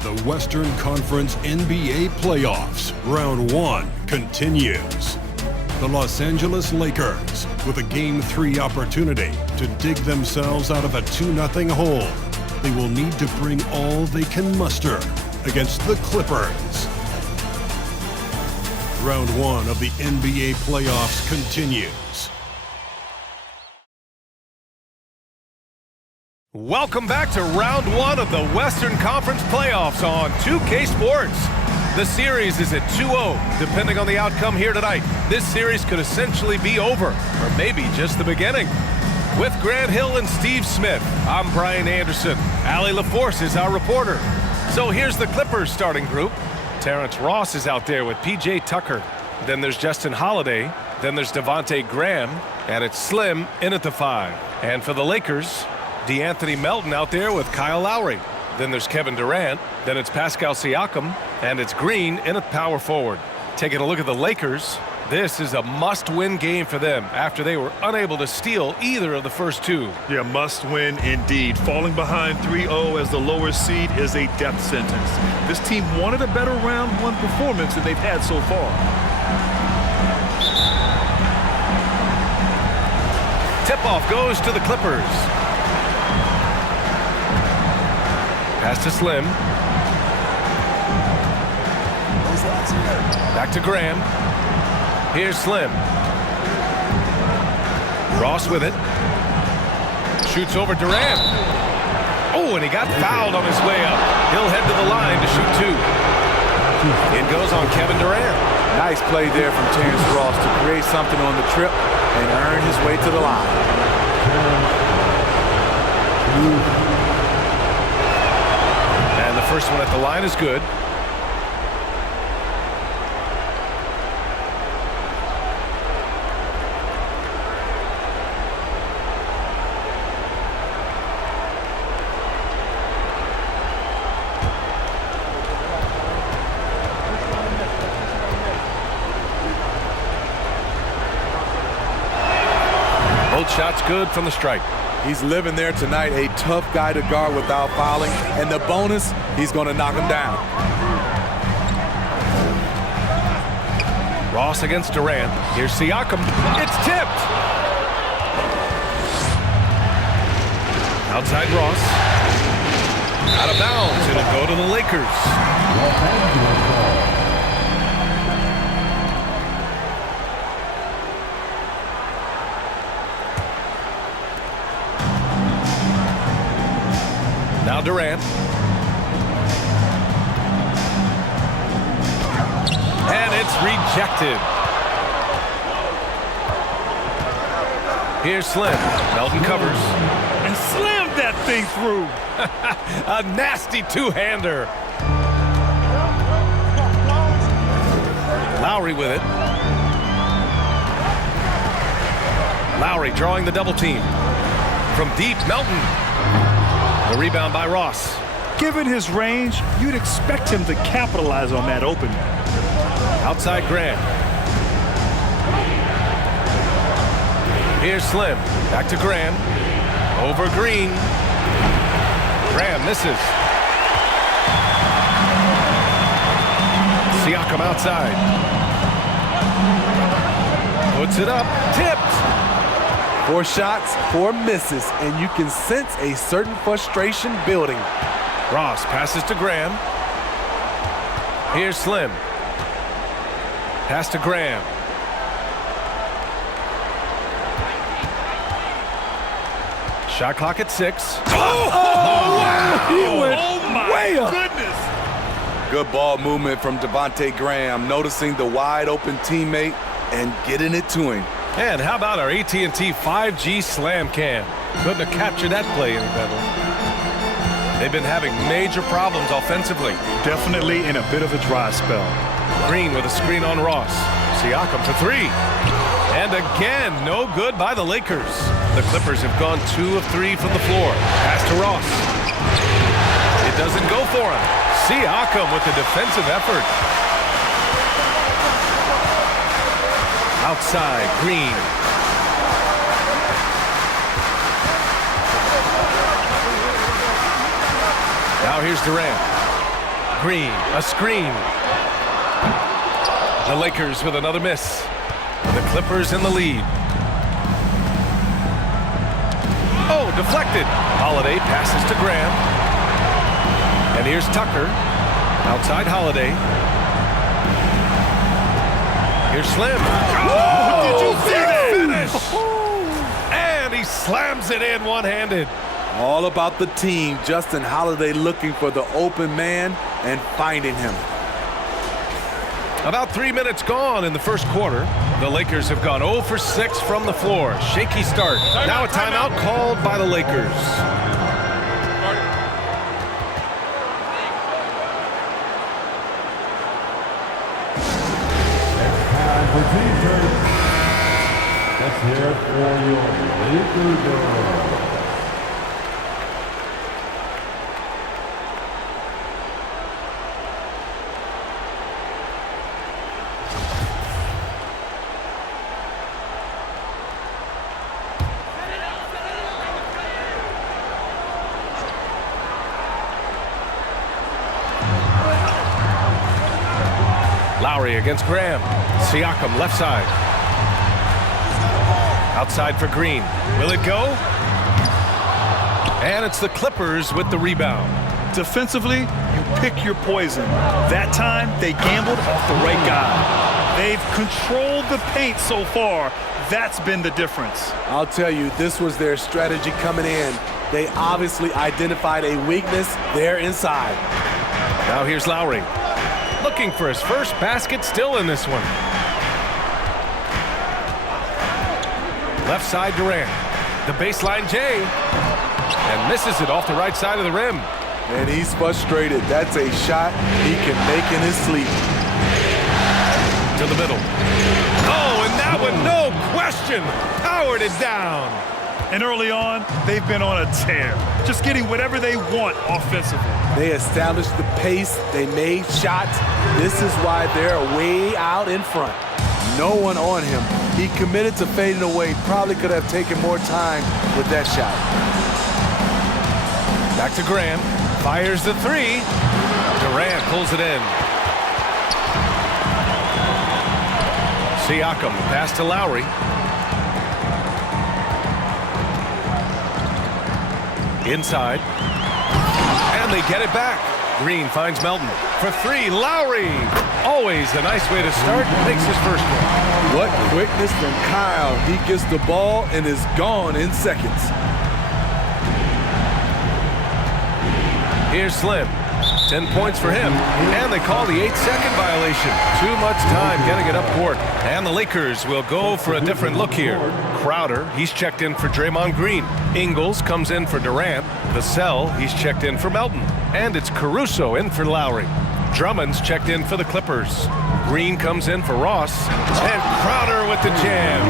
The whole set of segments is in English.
The Western Conference NBA playoffs, round 1 continues. The Los Angeles Lakers, with a Game 3 opportunity to dig themselves out of a 2-0 hole. They will need to bring all they can muster against the Clippers. Round 1 of the NBA playoffs continues. Welcome back to round 1 of the Western Conference playoffs on 2K Sports. The series is at 2-0. Depending on the outcome here tonight, this series could essentially be over, or maybe just the beginning. With Grant Hill and Steve Smith, I'm Brian Anderson. Allie LaForce is our reporter. So here's the Clippers starting group. Terrence Ross is out there with P.J. Tucker. Then there's Justin Holiday. Then there's Devontae Graham. And it's Slim in at the 5. And for the Lakers, DeAnthony Melton out there with Kyle Lowry. Then there's Kevin Durant. Then it's Pascal Siakam. And it's Green in at power forward. Taking a look at the Lakers, this is a must-win game for them after they were unable to steal either of the first two. Yeah, must-win indeed. Falling behind 3-0 as the lower seed is a death sentence. This team wanted a better round 1 performance than they've had so far. Tip-off goes to the Clippers. Pass to Slim. Back to Graham. Here's Slim. Ross with it. Shoots over Durant. Oh, and he got fouled on his way up. He'll head to the line to shoot 2. It goes on Kevin Durant. Nice play there from Terrence Ross to create something on the trip and earn his way to the line. And the first one at the line is good. Both shots good from the stripe. He's living there tonight, a tough guy to guard without fouling. And the bonus, he's going to knock him down. Ross against Durant. Here's Siakam. It's tipped. Outside Ross. Out of bounds. It'll go to the Lakers. Now Durant. And it's rejected. Here's Slim. Melton covers. And slammed that thing through. A nasty two-hander. Lowry with it. Lowry drawing the double team. From deep, Melton. The rebound by Ross. Given his range, you'd expect him to capitalize on that opening. Outside Graham. Here's Slim. Back to Graham. Over Green. Graham misses. Siakam outside. Puts it up. Tipped. 4 shots, 4 misses, and you can sense a certain frustration building. Ross passes to Graham. Here's Slim. Pass to Graham. Shot clock at 6. Wow! He went way up. Goodness. Good ball movement from Devontae Graham, noticing the wide-open teammate and getting it to him. And how about our AT&T 5G Slam Cam? Couldn't have captured that play any better. They've been having major problems offensively. Definitely in a bit of a dry spell. Green with a screen on Ross. Siakam for 3. And again, no good by the Lakers. The Clippers have gone 2 of 3 from the floor. Pass to Ross. It doesn't go for him. Siakam with the defensive effort. Outside, Green. Now here's Durant. Green, a screen. The Lakers with another miss. The Clippers in the lead. Oh, deflected. Holiday passes to Graham. And here's Tucker. Outside Holiday. Here's Slim. Oh, did you see that finish? And he slams it in one-handed. All about the team. Justin Holiday looking for the open man and finding him. About 3 minutes gone in the first quarter. The Lakers have gone 0 for 6 from the floor. Shaky start. Now a timeout called by the Lakers. Let's hear it for your Lakers girls. Lowry against Graham. Siakam left side. Outside for Green. Will it go? And it's the Clippers with the rebound. Defensively, you pick your poison. That time, they gambled off the right guy. They've controlled the paint so far. That's been the difference. I'll tell you, this was their strategy coming in. They obviously identified a weakness there inside. Now here's Lowry. Looking for his first basket, still in this one. Left side Durant. The baseline Jay. And misses it off the right side of the rim. And he's frustrated. That's a shot he can make in his sleep. To the middle. Oh, and that one, no question, powered it down. And early on, they've been on a tear. Just getting whatever they want offensively. They established the pace. They made shots. This is why they're way out in front. No one on him. He committed to fading away. Probably could have taken more time with that shot. Back to Graham. Fires the three. Durant pulls it in. Siakam, pass to Lowry. Inside. And they get it back. Green finds Melton. For three, Lowry. Always a nice way to start. Makes his first one. What quickness from Kyle. He gets the ball and is gone in seconds. Here's Slim. 10 points for him. And they call the 8-second violation. Too much time getting it up court. And the Lakers will go for a different look here. Crowder, he's checked in for Draymond Green. Ingles comes in for Durant. Vassell, he's checked in for Melton. And it's Caruso in for Lowry. Drummond's checked in for the Clippers. Green comes in for Ross. And Crowder with the jam.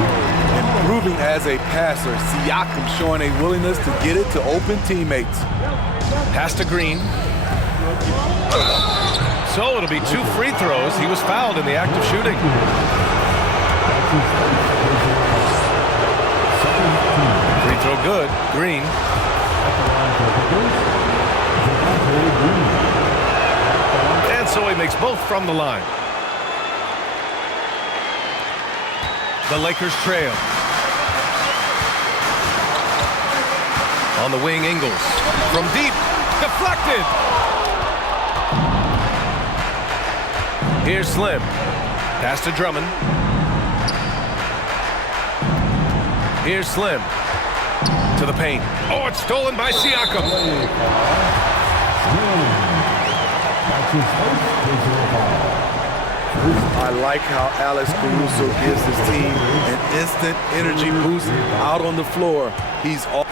Improving as a passer. Siakam showing a willingness to get it to open teammates. Pass to Green. So it'll be 2 free throws. He was fouled in the act of shooting. Free throw good. Green. And so he makes both from the line. The Lakers trail. On the wing, Ingles. From deep. Deflected. Here's Slim. Pass to Drummond. Here's Slim. To the paint. Oh, it's stolen by Siakam. I like how Alex Caruso gives his team an instant energy boost out on the floor. He's all.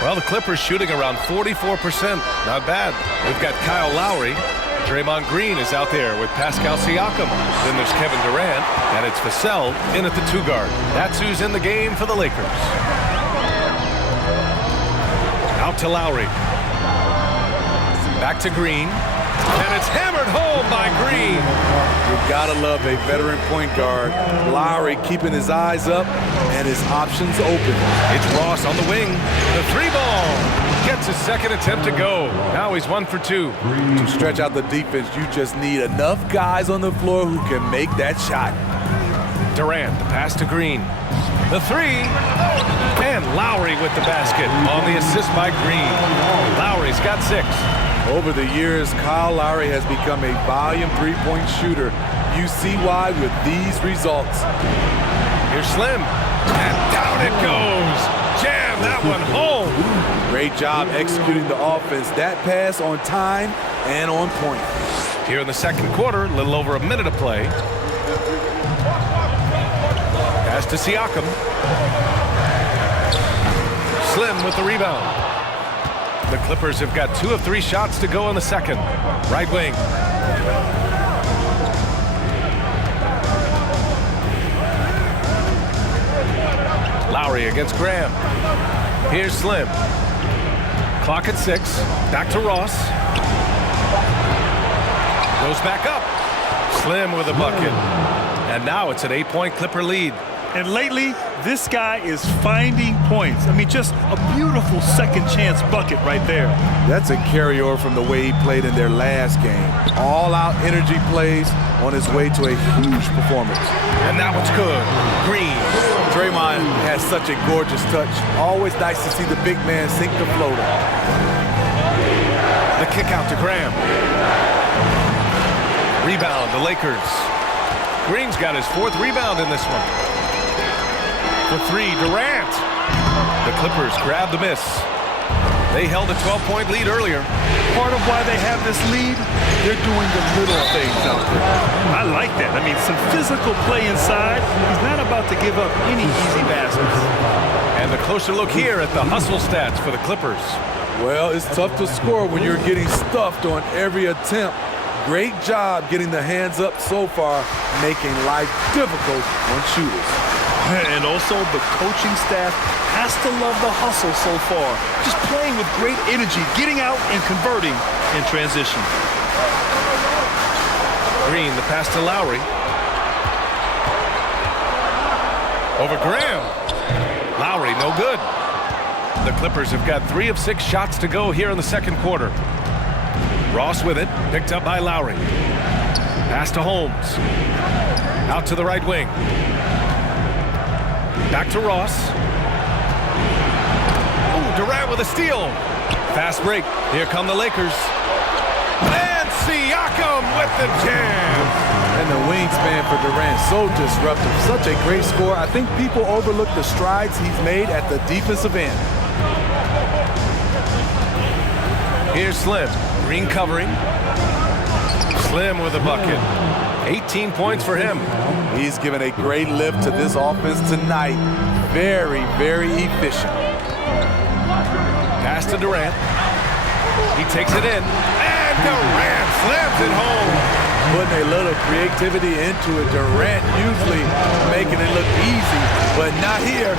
Well, the Clippers shooting around 44%. Not bad. We've got Kyle Lowry. Draymond Green is out there with Pascal Siakam. Then there's Kevin Durant, and it's Vassell in at the 2 guard. That's who's in the game for the Lakers. Out to Lowry. Back to Green. And it's hammered home by Green. You gotta love a veteran point guard. Lowry keeping his eyes up and his options open. It's Ross on the wing. The three ball. Gets his second attempt to go. Now he's 1 for 2. To stretch out the defense, you just need enough guys on the floor who can make that shot. Durant, the pass to Green. The three. And Lowry with the basket on the assist by Green. Lowry's got 6. Over the years, Kyle Lowry has become a volume three-point shooter. You see why with these results. Here's Slim. And down it goes. Jam that one home. Great job executing the offense. That pass on time and on point. Here in the second quarter, a little over a minute of play. Pass to Siakam. Slim with the rebound. The Clippers have got 2 of 3 shots to go in the second. Right wing. Lowry against Graham. Here's Slim. Clock at 6. Back to Ross. Goes back up. Slim with a bucket. And now it's an 8-point Clipper lead. And lately, this guy is finding points. I mean, just a beautiful second chance bucket right there. That's a carryover from the way he played in their last game. All-out energy plays on his way to a huge performance. And that one's good. Green. Draymond has such a gorgeous touch. Always nice to see the big man sink the floater. The kick out to Graham. Rebound, the Lakers. Green's got his 4th rebound in this one. For 3, Durant. The Clippers grab the miss. They held a 12-point lead earlier. Part of why they have this lead, they're doing the little things out there. I like that. I mean, some physical play inside. He's not about to give up any easy baskets. And the closer look here at the hustle stats for the Clippers. Well, it's tough to score when you're getting stuffed on every attempt. Great job getting the hands up so far, making life difficult on shooters. And also, the coaching staff has to love the hustle so far. Just playing with great energy, getting out and converting in transition. Green, the pass to Lowry. Over Graham. Lowry, no good. The Clippers have got 3 of 6 shots to go here in the second quarter. Ross with it, picked up by Lowry. Pass to Holmes. Out to the right wing. Back to Ross. Ooh, Durant with a steal. Fast break. Here come the Lakers. And Siakam with the jam. And the wingspan for Durant, so disruptive. Such a great score. I think people overlook the strides he's made at the defensive end. Here's Slim. Green covering. Slim with a bucket. 18 points for him. He's given a great lift to this offense tonight. Very, very efficient. Pass to Durant. He takes it in. And Durant slams it home. Putting a little creativity into it. Durant usually making it look easy, but not here.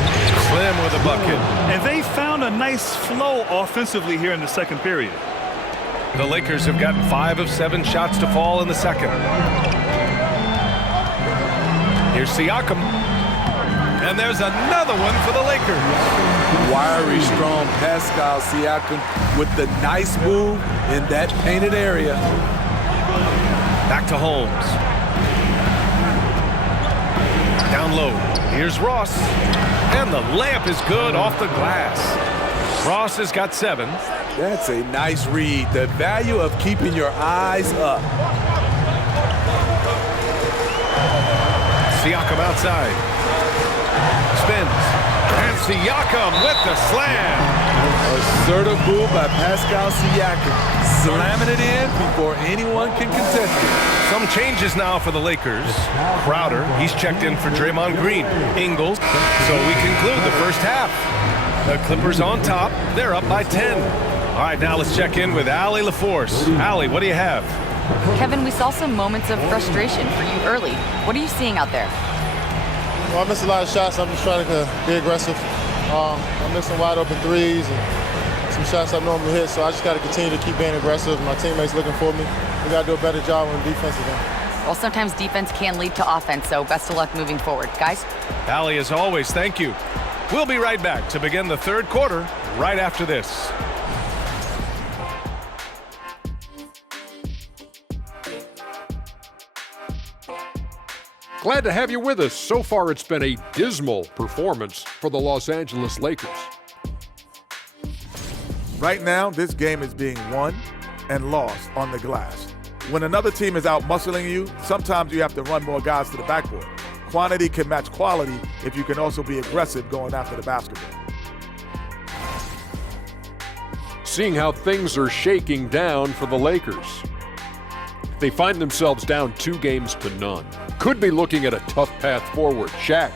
Slim with a bucket. And they found a nice flow offensively here in the second period. The Lakers have gotten 5 of 7 shots to fall in the second. Here's Siakam. And there's another one for the Lakers. Wiry, strong Pascal Siakam with the nice move in that painted area. Back to Holmes. Down low. Here's Ross. And the layup is good off the glass. Ross has got 7. That's a nice read. The value of keeping your eyes up. Siakam outside. Spins. And Siakam with the slam. Assertive move by Pascal Siakam. Slamming it in before anyone can contest it. Some changes now for the Lakers. Crowder, he's checked in for Draymond Green. Ingles. So we conclude the first half. The Clippers on top. They're up by 10. All right, now let's check in with Allie LaForce. Allie, what do you have? Kevin, we saw some moments of frustration for you early. What are you seeing out there? Well, I missed a lot of shots. I'm just trying to be aggressive. I'm missing wide open threes and some shots I normally hit, so I just got to continue to keep being aggressive. My teammates looking for me. we got to do a better job on the defensive end. Well, sometimes defense can lead to offense, so best of luck moving forward. Guys? Allie, as always, thank you. We'll be right back to begin the third quarter right after this. Glad to have you with us. So far, it's been a dismal performance for the Los Angeles Lakers. Right now, this game is being won and lost on the glass. When another team is out muscling you, sometimes you have to run more guys to the backboard. Quantity can match quality if you can also be aggressive going after the basketball. Seeing how things are shaking down for the Lakers. They find themselves down 2-0. Could be looking at a tough path forward. Shaq,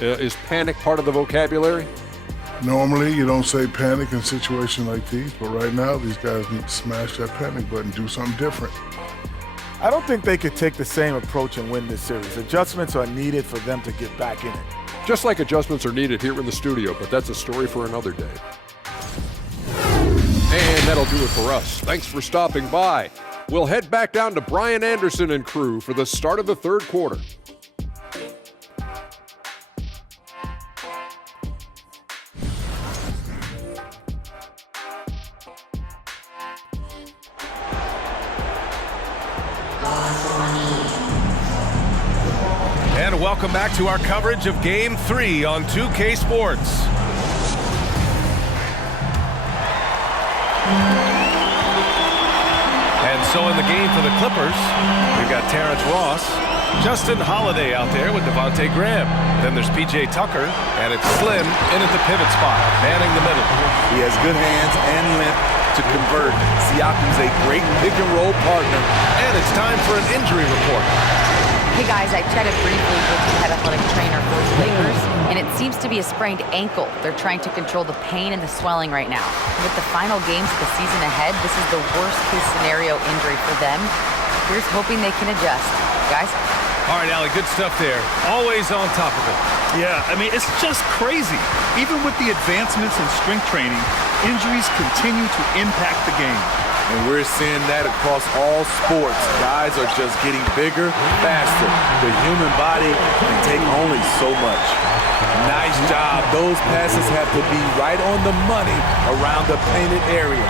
is panic part of the vocabulary? Normally, you don't say panic in situations like these, but right now, these guys need to smash that panic button, do something different. I don't think they could take the same approach and win this series. Adjustments are needed for them to get back in it. Just like adjustments are needed here in the studio, but that's a story for another day. And that'll do it for us. Thanks for stopping by. We'll head back down to Brian Anderson and crew for the start of the third quarter. And welcome back to our coverage of Game 3 on 2K Sports. And so in the game for the Clippers, we've got Terrence Ross, Justin Holiday out there with Devontae Graham. Then there's P.J. Tucker, and it's Slim in at the pivot spot, manning the middle. He has good hands and length to convert. Siakam's a great pick-and-roll partner. And it's time for an injury report. Hey guys, I chatted briefly with the head athletic trainer for the Lakers, and it seems to be a sprained ankle. They're trying to control the pain and the swelling right now. With the final games of the season ahead, this is the worst-case scenario injury for them. Here's hoping they can adjust. Guys? All right, Allie, good stuff there. Always on top of it. Yeah, I mean, it's just crazy. Even with the advancements in strength training, injuries continue to impact the game. And we're seeing that across all sports. Guys are just getting bigger, faster. The human body can take only so much. Nice job. Those passes have to be right on the money around the painted area.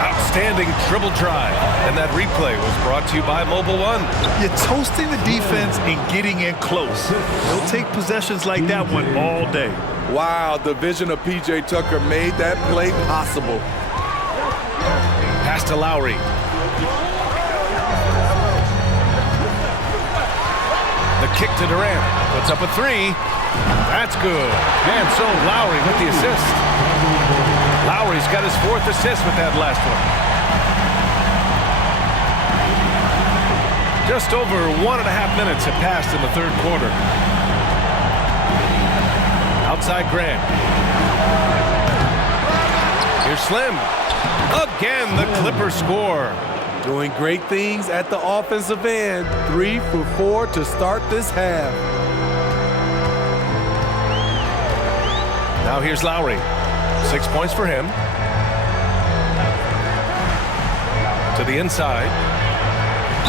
Outstanding dribble drive. And that replay was brought to you by Mobile One. You're toasting the defense and getting in close. They'll take possessions like that one all day. Wow, the vision of P.J. Tucker made that play possible. Pass to Lowry. The kick to Durant. Puts up a three. That's good. And so Lowry with the assist. Lowry's got his 4th assist with that last one. Just over 1.5 minutes have passed in the third quarter. Outside Grant. Here's Slim. Again, the Clippers score. Doing great things at the offensive end. 3 for 4 to start this half. Now here's Lowry. 6 points for him. To the inside.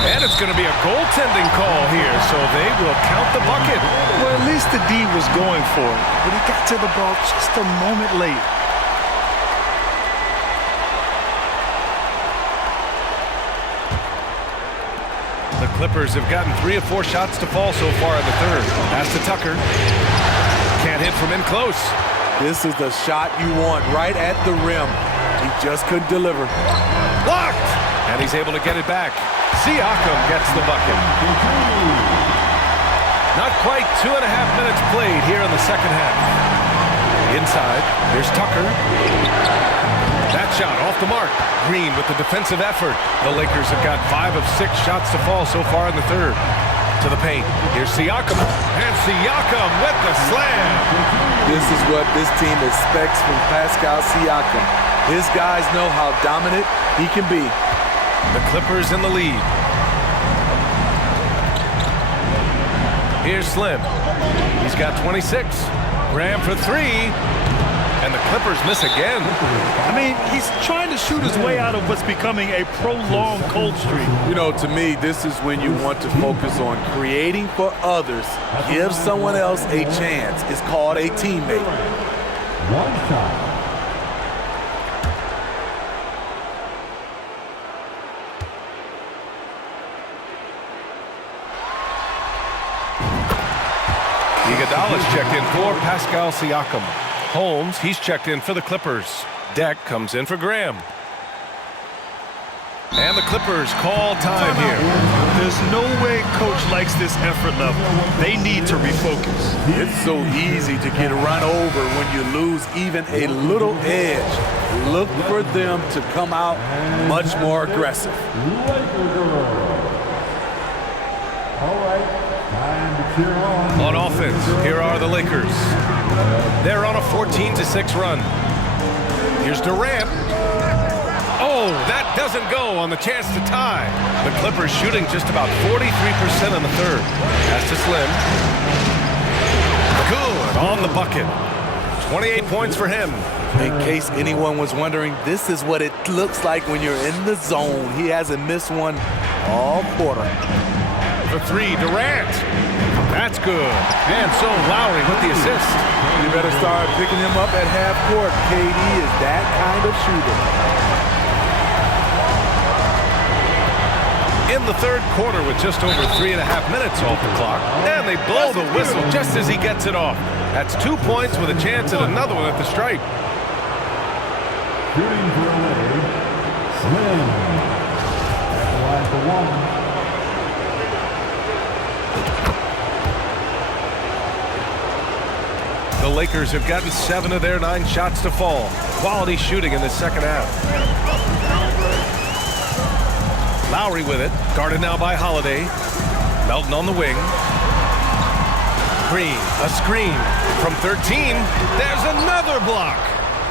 And it's going to be a goaltending call here, so they will count the bucket. Well, at least the D was going for it, but he got to the ball just a moment late. The Clippers have gotten 3 of 4 shots to fall so far in the third. Pass to Tucker. Can't hit from in close. This is the shot you want right at the rim. He just couldn't deliver. Blocked! And he's able to get it back. Siakam gets the bucket. Not quite 2.5 minutes played here in the second half. Inside, here's Tucker. That shot off the mark. Green with the defensive effort. The Lakers have got 5 of 6 shots to fall so far in the third. To the paint. Here's Siakam. And Siakam with the slam. This is what this team expects from Pascal Siakam. His guys know how dominant he can be. The Clippers in the lead. Here's Slim. He's got 26. Graham for 3. And the Clippers miss again. I mean, he's trying to shoot his way out of what's becoming a prolonged cold streak. You know, to me, this is when you want to focus on creating for others. Give someone else a chance. It's called a teammate. One shot. Iguodala's checked in for Pascal Siakam. Holmes, he's checked in for the Clippers. Deck comes in for Graham. And the Clippers call time here. There's no way coach likes this effort level. They need to refocus. It's so easy to get run over when you lose even a little edge. Look for them to come out much more aggressive. All right, time to cheer on. On offense, here are the Lakers. They're on a 14-6 run. Here's Durant. Oh, that doesn't go on the chance to tie. The Clippers shooting just about 43% in the third. Pass to Slim. Good on the bucket. 28 points for him. In case anyone was wondering, this is what it looks like when you're in the zone. He hasn't missed one all quarter. For three, Durant. That's good. And so Lowry with the assist. You better start picking him up at half court. KD is that kind of shooter. In the third quarter with just over 3.5 minutes off the clock. And they blow the whistle just as he gets it off. That's 2 points with a chance at another one at the stripe. Shooting for LA. Slim. At the line for one. The Lakers have gotten 7 of their 9 shots to fall. Quality shooting in the second half. Lowry with it, guarded now by Holiday. Melton on the wing. Green, a screen from 13. There's another block.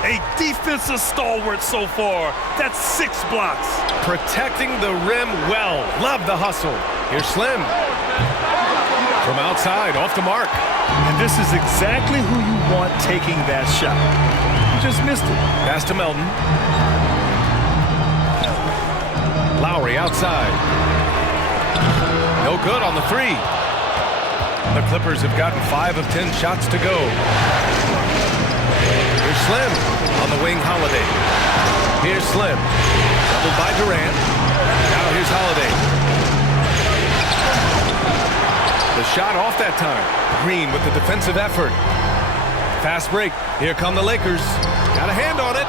A defensive stalwart so far. That's 6 blocks. Protecting the rim well. Love the hustle. Here's Slim. From outside, off the mark. And this is exactly who you want taking that shot. You just missed it. Pass to Melton. Lowry outside. No good on the three. The Clippers have gotten 5 of 10 shots to go. Here's Slim on the wing, Holiday. Here's Slim. Doubled by Durant. Now here's Holiday. The shot off that time. Green with the defensive effort. Fast break. Here come the Lakers. Got a hand on it.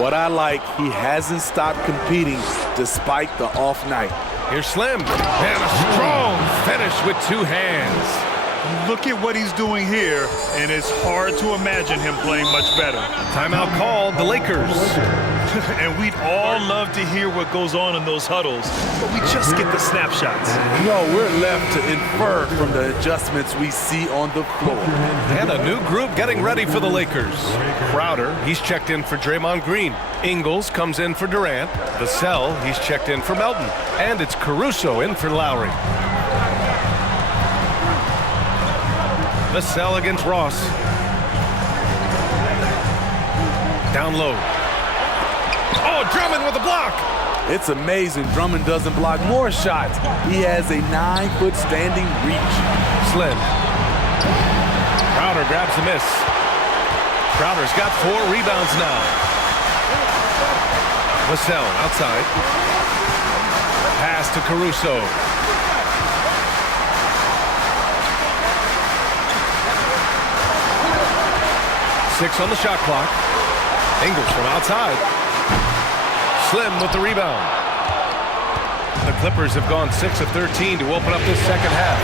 What I like, he hasn't stopped competing despite the off night. Here's Slim. And a strong finish with 2 hands. Look at what he's doing here, and it's hard to imagine him playing much better. Timeout called, the Lakers. And we'd all love to hear what goes on in those huddles, but we just get the snapshots. No, we're left to infer from the adjustments we see on the floor. And a new group getting ready for the Lakers. Crowder, he's checked in for Draymond Green. Ingles comes in for Durant. Vassell, he's checked in for Melton. And it's Caruso in for Lowry. Vassell against Ross. Down low. Oh, Drummond with a block. It's amazing Drummond doesn't block more shots. He has a 9-foot standing reach. Slim. Crowder grabs the miss. Crowder's got 4 rebounds now. Vassell outside. Pass to Caruso. Six on the shot clock. Ingles from outside. Slim with the rebound. The Clippers have gone 6 of 13 to open up this second half.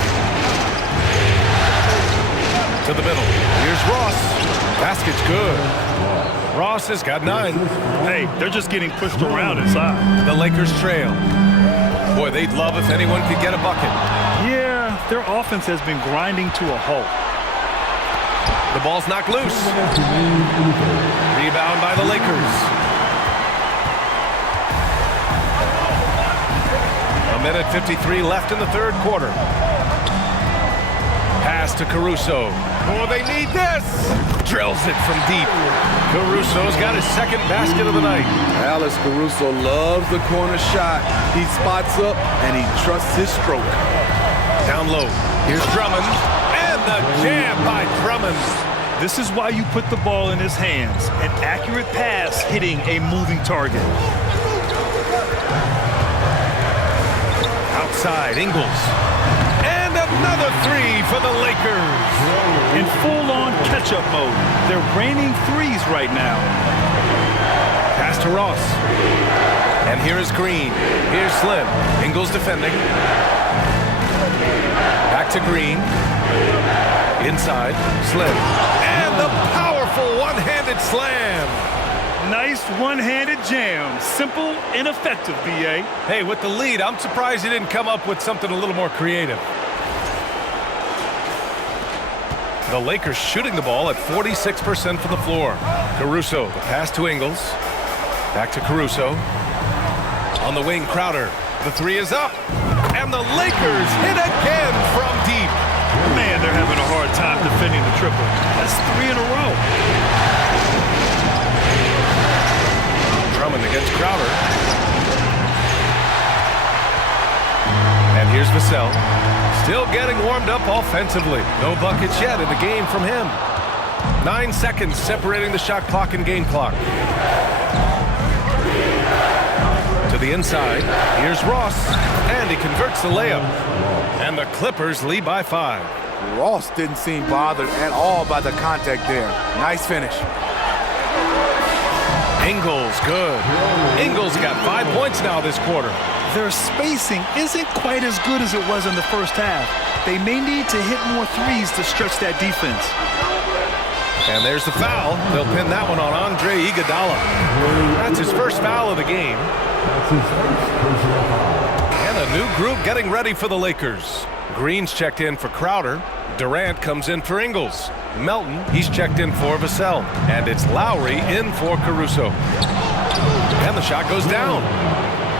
To the middle. Here's Ross. Basket's good. Ross has got 9. Hey, they're just getting pushed around inside. The Lakers trail. Boy, they'd love if anyone could get a bucket. Yeah, their offense has been grinding to a halt. The ball's knocked loose. Rebound by the Lakers. A minute 53 left in the third quarter. Pass pass to Caruso. Oh, they need this. Drills it from deep. Caruso's got his second basket of the night. Alex Caruso loves the corner shot. He spots up and he trusts his stroke. Down low. Here's Drummond. And the jam by Drummond. This is why you put the ball in his hands. An accurate pass hitting a moving target. Outside, Ingles. And another three for the Lakers. In full-on catch-up mode. They're raining threes right now. Pass to Ross. And here is Green. Here's Slim. Ingles defending. Back to Green. Inside, Slim. And the powerful one-handed slam. Nice one-handed jam. Simple and effective, B.A. Hey, with the lead, I'm surprised he didn't come up with something a little more creative. The Lakers shooting the ball at 46% from the floor. Caruso, the pass to Ingles. Back to Caruso. On the wing, Crowder. The three is up. And the Lakers hit again from deep. Man, they're having a hard time defending the triple. That's 3 in a row. Drummond against Crowder. And here's Vassell. Still getting warmed up offensively. No buckets yet in the game from him. 9 seconds separating the shot clock and game clock. To the inside. Here's Ross. And he converts the layup. And the Clippers lead by 5. Ross didn't seem bothered at all by the contact there. Nice finish. Ingles, good. Ingles got 5 points now this quarter. Their spacing isn't quite as good as it was in the first half. They may need to hit more threes to stretch that defense. And there's the foul. They'll pin that one on Andre Iguodala. That's his first foul of the game. And a new group getting ready for the Lakers. Green's checked in for Crowder. Durant comes in for Ingles. Melton, he's checked in for Vassell. And it's Lowry in for Caruso. And the shot goes down.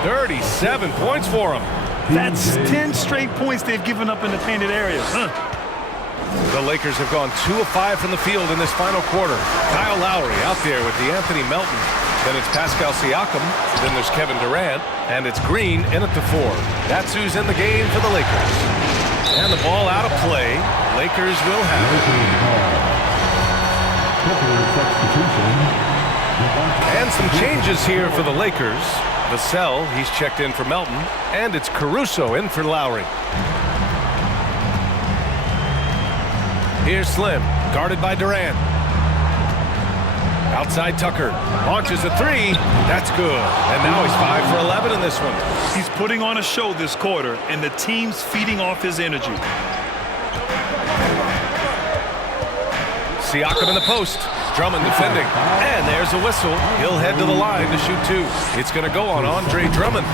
37 points for him. That's 10 straight points they've given up in the painted area. The Lakers have gone 2 of 5 from the field in this final quarter. Kyle Lowry out there with DeAnthony Melton. Then it's Pascal Siakam. Then there's Kevin Durant. And it's Green in at the 4. That's who's in the game for the Lakers. And the ball out of play. Lakers will have it. And some changes here for the Lakers. Vassell, he's checked in for Melton. And it's Caruso in for Lowry. Here's Slim, guarded by Durant. Outside Tucker, launches a 3. That's good. And now he's 5 for 11 in this one. He's putting on a show this quarter, and the team's feeding off his energy. Siakam in the post. Drummond defending. And there's a whistle. He'll head to the line to shoot 2. It's going to go on Andre Drummond.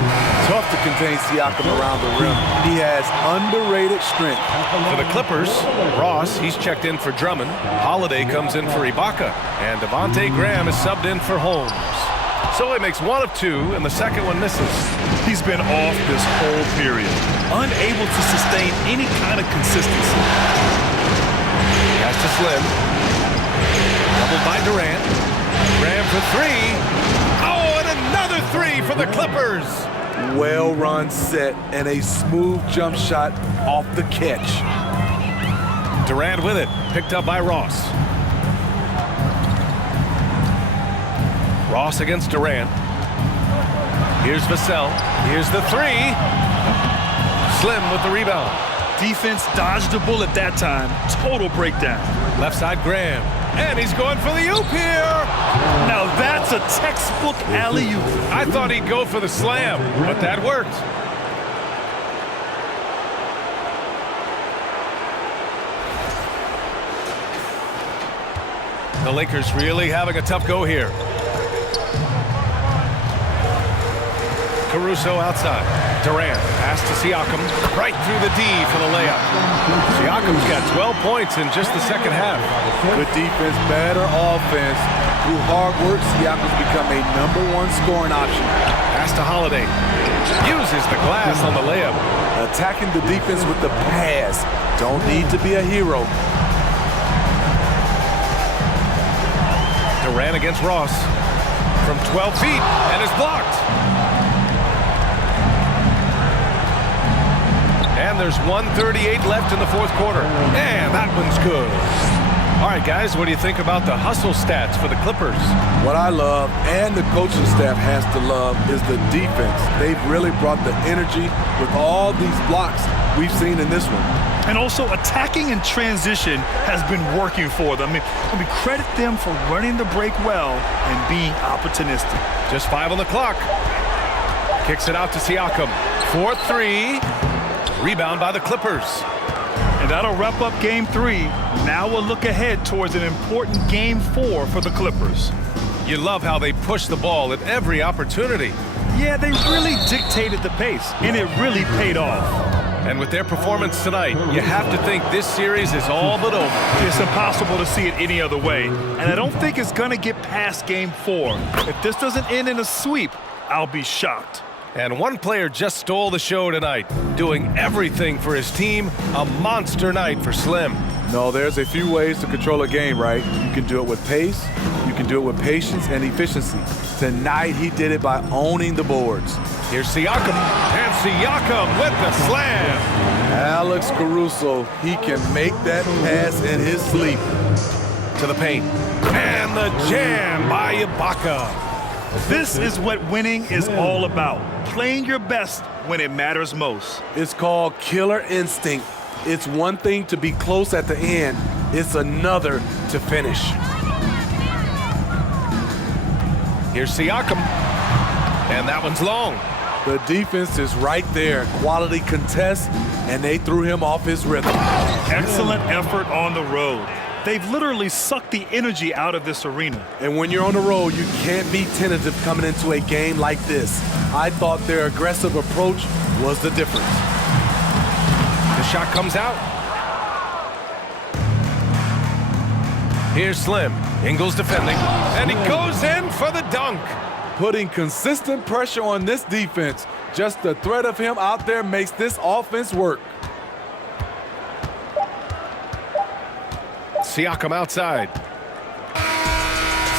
Tough to contain Siakam around the rim. He has underrated strength. For the Clippers, Ross, he's checked in for Drummond. Holiday comes in for Ibaka. And Devontae Graham is subbed in for Holmes. So he makes 1 of 2, and the second one misses. He's been off this whole period. Unable to sustain any kind of consistency. Pass to Slim. Doubled by Durant. Graham for 3. Oh, and another 3 for the Clippers. Well-run set and a smooth jump shot off the catch. Durant with it. Picked up by Ross. Ross against Durant. Here's Vassell. Here's the 3. Slim with the rebound. Defense dodged the bullet that time. Total breakdown. Left side Graham. And he's going for the oop here. Now that's a textbook alley-oop. I thought he'd go for the slam, but that worked. The Lakers really having a tough go here. Caruso outside. Durant, pass to Siakam, right through the D for the layup. Siakam's got 12 points in just the second half. Good defense, better offense. Through hard work, Siakam's become a #1 scoring option. Pass pass to Holiday. Uses the glass on the layup. Attacking the defense with the pass. Don't need to be a hero. Durant against Ross. From 12 feet, and is blocked. And there's 1:38 left in the fourth quarter. And that one's good. All right, guys, what do you think about the hustle stats for the Clippers? What I love, and the coaching staff has to love, is the defense. They've really brought the energy with all these blocks we've seen in this one. And also, attacking in transition has been working for them. I mean, credit them for running the break well and being opportunistic. Just 5 on the clock. Kicks it out to Siakam. 4-3. Rebound by the Clippers. And that'll wrap up Game 3. Now we'll look ahead towards an important Game 4 for the Clippers. You love how they push the ball at every opportunity. Yeah, they really dictated the pace, and it really paid off. And with their performance tonight, you have to think this series is all but over. It's impossible to see it any other way, and I don't think it's going to get past Game 4. If this doesn't end in a sweep, I'll be shocked. And one player just stole the show tonight, doing everything for his team. A monster night for Slim. No, there's a few ways to control a game, right? You can do it with pace, you can do it with patience and efficiency. Tonight, he did it by owning the boards. Here's Siakam, and Siakam with the slam. Alex Caruso, he can make that pass in his sleep. To the paint, and the jam by Ibaka. This is what winning is all about. Playing your best when it matters most. It's called killer instinct. It's one thing to be close at the end. It's another to finish. Here's Siakam. And that one's long. The defense is right there. Quality contest, and they threw him off his rhythm. Excellent effort on the road. They've literally sucked the energy out of this arena. And when you're on the road, you can't be tentative coming into a game like this. I thought their aggressive approach was the difference. The shot comes out. Here's Slim. Ingles defending. And he goes in for the dunk. Putting consistent pressure on this defense. Just the threat of him out there makes this offense work. Siakam outside.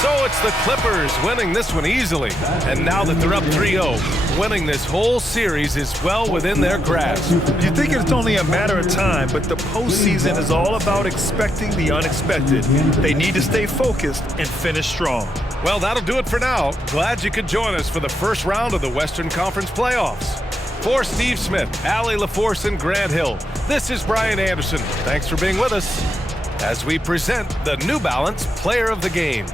So it's the Clippers winning this one easily. And now that they're up 3-0, winning this whole series is well within their grasp. You think it's only a matter of time, but the postseason is all about expecting the unexpected. They need to stay focused and finish strong. Well, that'll do it for now. Glad you could join us for the first round of the Western Conference playoffs. For Steve Smith, Allie LaForce, and Grant Hill, this is Brian Anderson. Thanks for being with us as we present the New Balance Player of the Game.